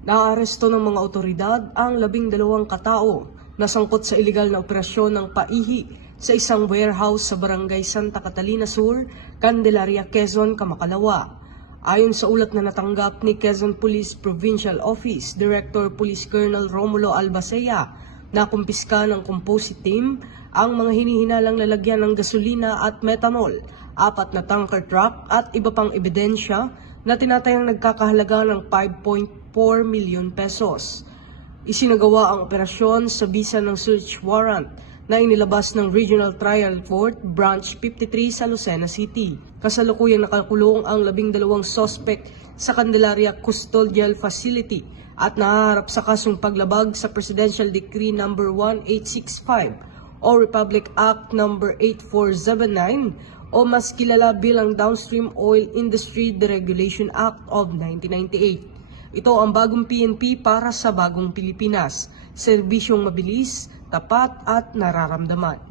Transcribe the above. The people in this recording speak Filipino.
Naaresto ng mga otoridad ang 12 katao na sangkot sa ilegal na operasyon ng paihi sa isang warehouse sa Barangay Santa Catalina Sur, Candelaria, Quezon, Kamakalawa. Ayon sa ulat na natanggap ni Quezon Police Provincial Office Director Police Colonel Romulo Albacea, nakumpiska ng composite team ang mga hinihinalang lalagyan ng gasolina at methanol, 4 na tanker truck at iba pang ebidensya na tinatayang nagkakahalaga ng 5.4 milyon pesos. Isinagawa ang operasyon sa bisa ng search warrant na inilabas ng Regional Trial Court Branch 53 sa Lucena City. Kasalukuyang nakakulong ang 12 suspect sa Candelaria Custodial Facility at nahaharap sa kasong paglabag sa Presidential Decree No. 1865 o Republic Act No. 8479 o mas kilala bilang Downstream Oil Industry Deregulation Act of 1998. Ito ang bagong PNP para sa bagong Pilipinas, serbisyong mabilis, tapat at nararamdaman.